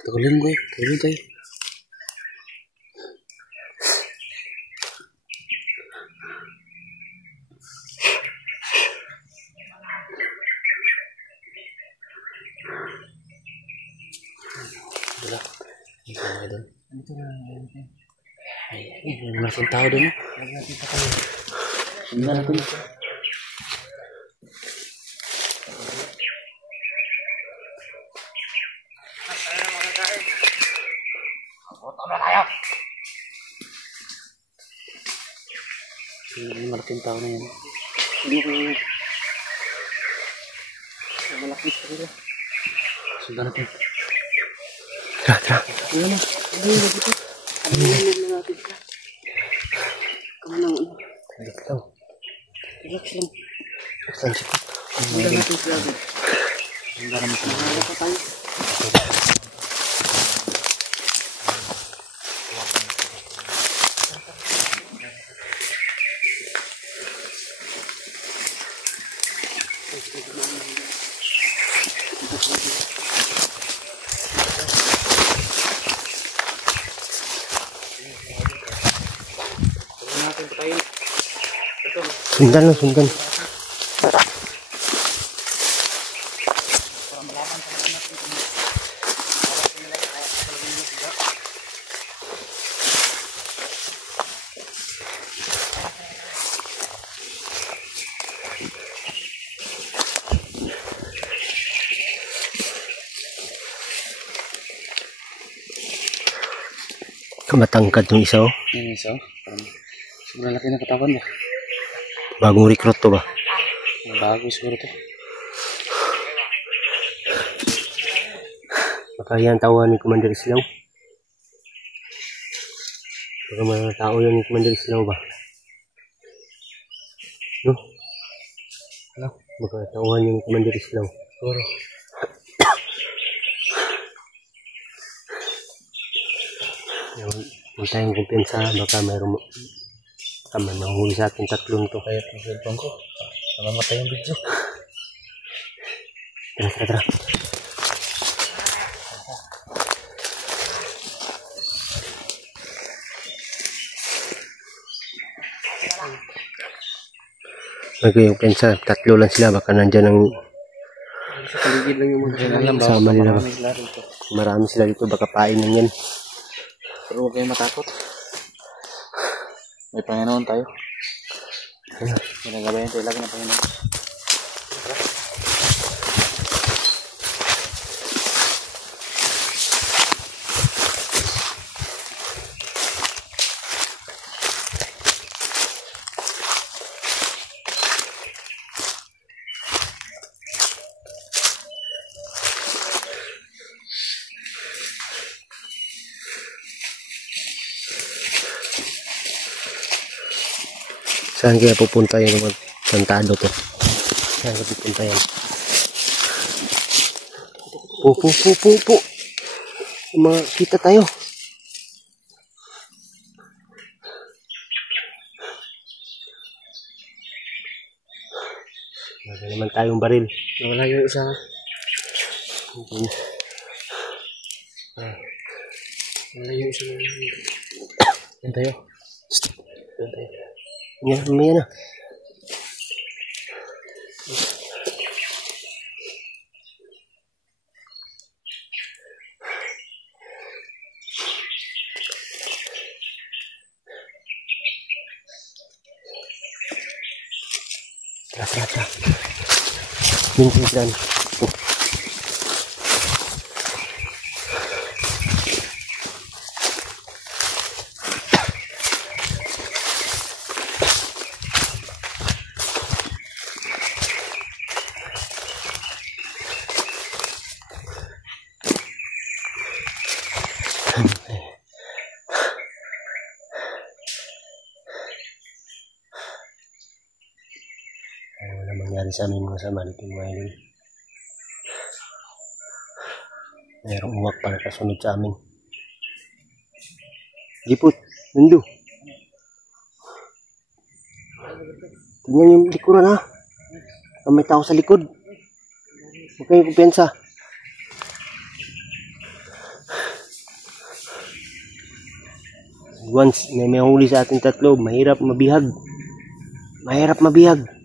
Tulin gue, tulin tayo. Udah, ini sama doon. Ay, may malaking tao doon. Sundan natin. May malaking tao na yan. Malaki sila. Sundan natin. Tara. Ayan na. Ayan na natin sila. Kamanang ano. Relax lang. Sundan natin sila. Sundan natin sila. Sundan pa tayo. Sundan. Matangkad ng isa oh. Yung isa oh. Sobrang laki na katawan ba? Bagong recruit to ba? Bago siguro to. Baka yan tawahan ni Commander Islaw. Baka mga tao yan ni Commander Islaw ba? No? Ano? Baka tawahan yan ni Commander Islaw. Siguro. Huwag tayong kumpiyansa. Baka mayroon may mahuli sa ating tatlong to. Kaya ang cellphone ko. Namamatay yung video. Tara. Yung pensa, tatlo lang sila. Baka nandyan ang Sa paligid lang yung mga sama nila. Marami sila dito. Baka pain lang yan. Pero huwag kayong matakot. May Panginoon tayo. Ginagabayan tayo lagi ng Panginoon. Saan kaya pupunta yung mga santado to? Saan kaya pupunta yan? Po. Kita tayo. Wala naman tayong baril. Nawala yung isa. Wala yung isa. Yan tayo. Yan, may na. Tara. Minsan. nangyari sa amin mga sama dito mga idol. Mayroong uwak pa nakasunod sa amin. Gipot, nando. Tingnan yung likuran ha. May tao sa likod. Huwag kayong kumpiyansa. Once na may huli sa ating tatlo, mahirap mabihag. Mahirap mabihag.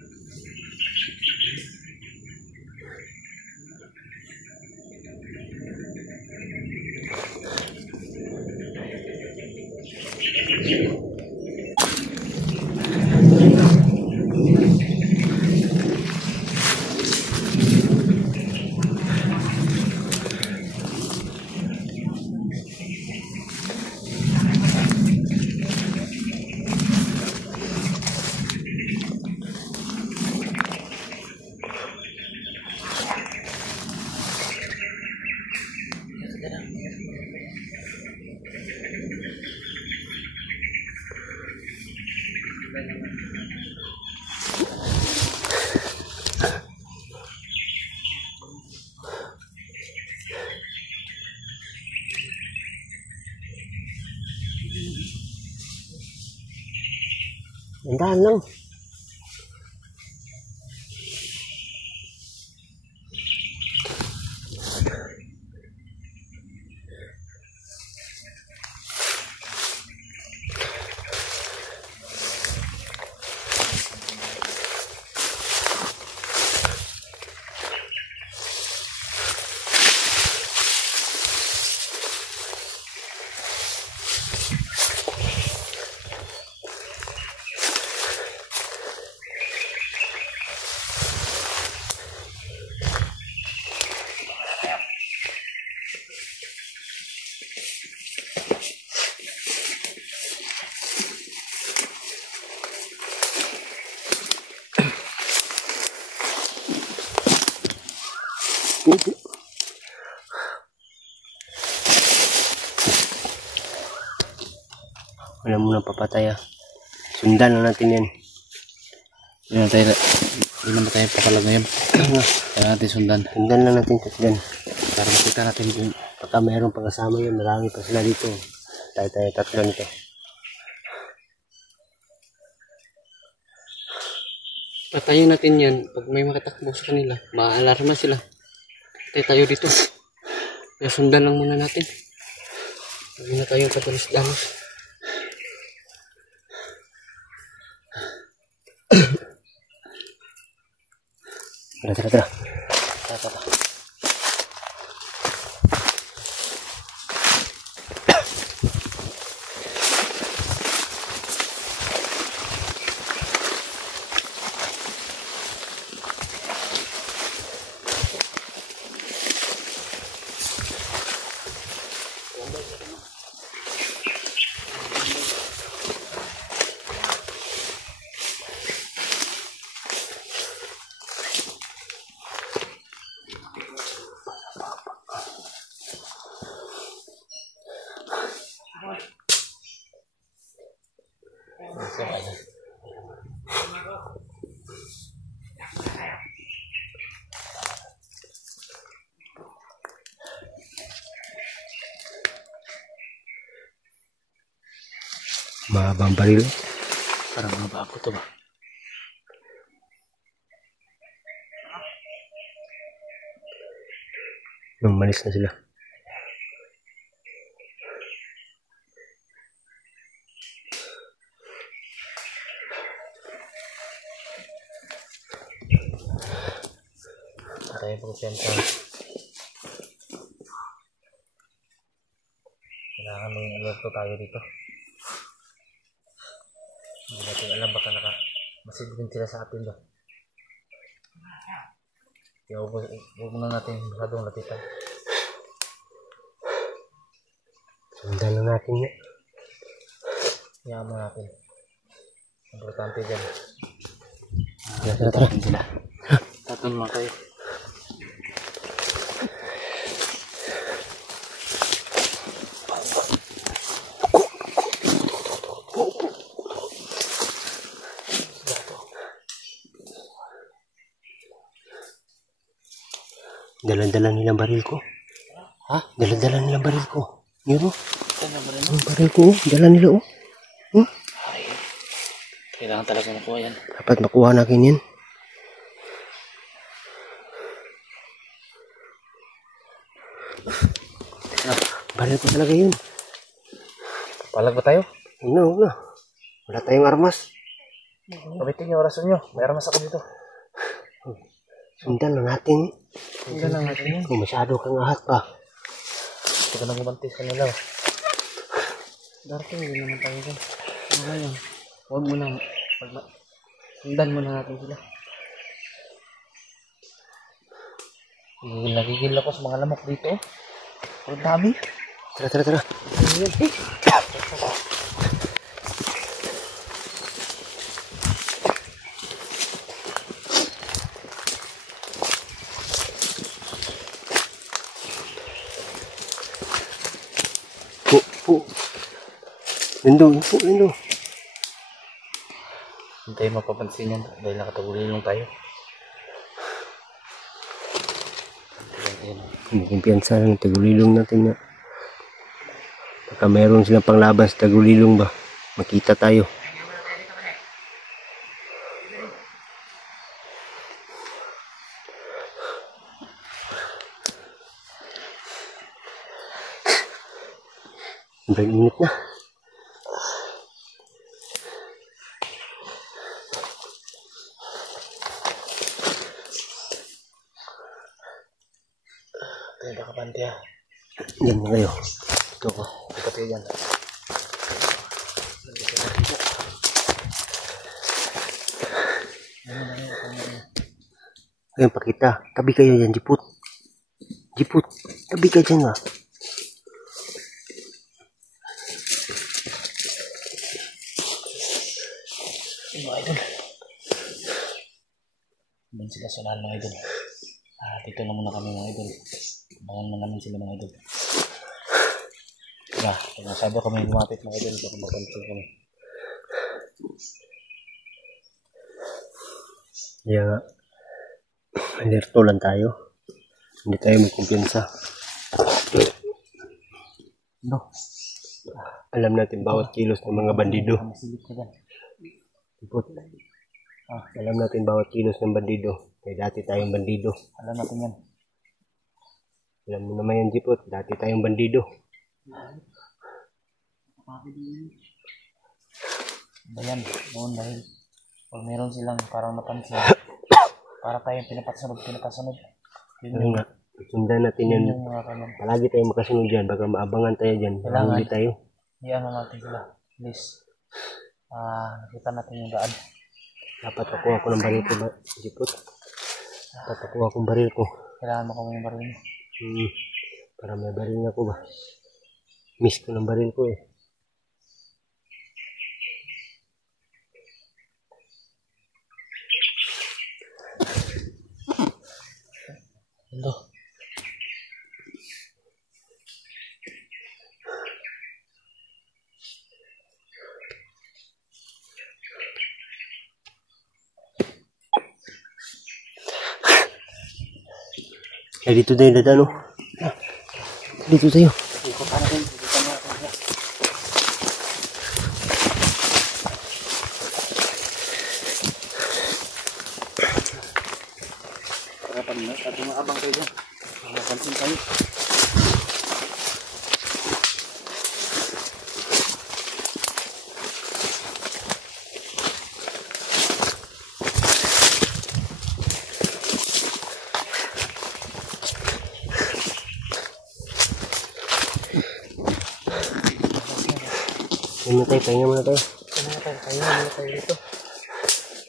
Andahan lang. Wala muna papatay ah. Sundan na natin yan. Hindi naman tayo papalag ngayon. Kaya natin sundan. Sundan na natin yan. Para makita natin yung Pagka mayroong pagkasama yun, marami pa sila dito. Tayo tatlo nito. patayin natin yan. Pag may makatakbo sa kanila, maalarma sila. Tayo dito. Kaya sundan lang muna natin. Huwag na tayong patulis-dalos. Tara. Mahabang baril. Parang maba ako to ba? Umalis na sila. Tayo pang siyempre. Kailangan may alerto tayo dito. Hindi natin alam baka masigurin sila sa atin ba. Kaya huwag muna natin masyadong lapitan. Sundan na natin yan. Hayaan mo natin. Importante dyan. Tara. Sila. Tatun lang tayo. Dala-dala nilang baril ko. Ha? Dala-dala nilang baril ko. Yun o. Ano ba rin? Yung baril ko, dala nila o. Kailangan talaga makuha yan. Dapat makuha natin yan. Baril ko talaga yun. Palag ba tayo? Una. Wala tayong armas. Kabitin yung orasan nyo. May armas ako dito. Sundan na natin. Sundan lang natin yun. Kung masyado kang ahat pa. Hindi ka nang gumantis kanila. Darating, hindi naman tayo dyan. Ano ngayon? Huwag mo na. Sundan mo na natin sila. Nagigil ako sa mga lamok dito. Ang dami. Tara. Po. Lindo. Hindi tayo mapapansin yan dahil nakatagulilong tayo. Hindi kumpiyansa ng tagulilong natin nga. Baka mayroon silang panglaban sa tagulilong ba? Makita tayo. Sobrang init na. Tayo baka panti ha. Yan na kayo. Ito ko. Ito tayo dyan. Ayun, pakita. Tabi kayo dyan, Jiput. Tabi ka dyan nga. Mga idol. Doon sila sa lahat mga idol. Dito na muna kami mga idol. Abangan mo namin sila mga idol. Pag masyado kami lumapit mga idol, baka mapansin kami. Kaya nga, alerto lang tayo. Hindi tayo magkumpiyansa. No. Alam natin bawat kilos ng mga bandido. Masilip ka dyan. Jiput. Alam natin bawat kilos ng bandido. Kaya dati tayong bandido. Alam natin yan. Alam mo naman yan, Jiput. Dati tayong bandido. Bayan, noon dahil pag meron silang parang napansin, para tayong pinapasunod. Ano nga, sundan natin yan. Yung mga kanon. Palagi tayong makasunod dyan. Baka maabangan tayo dyan. Mahuli tayo. Iyan natin sila. Please. Nakita natin yung daan. Dapat nakuha ko ng baril ko, Jiput. Dapat nakuha akong baril ko. Kailangan mo kami yung baril mo. Para may baril na ko ba. Miss ko ng baril ko eh. Hello. Ay, dito tayo dadano. Dito tayo. Harapan na. At umaabang kayo dyan. Mapansin kayo. Pahinga muna tayo. Pahinga muna tayo dito.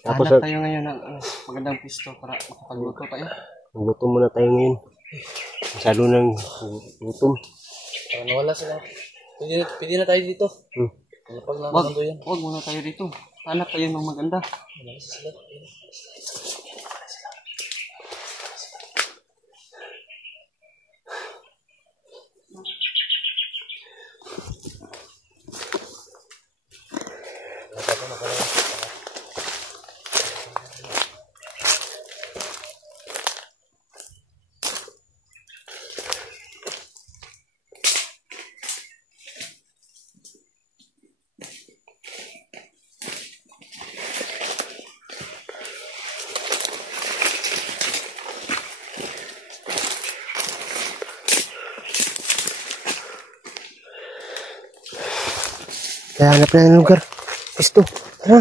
Tapos Hanap tayo ngayon ng magandang pisto para makapagluto tayo. Gutom muna tayo ngayon. Masyado nang gutom. Para nawala sila. Pwede na tayo dito. Wag muna tayo dito. Hanap tayo ng maganda. Wala sila. Kaya hanap na ng lugar. Gusto. Tara.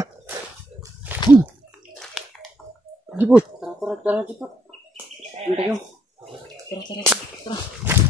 Jiput. Tara, Jiput. Ano tayo? Tara.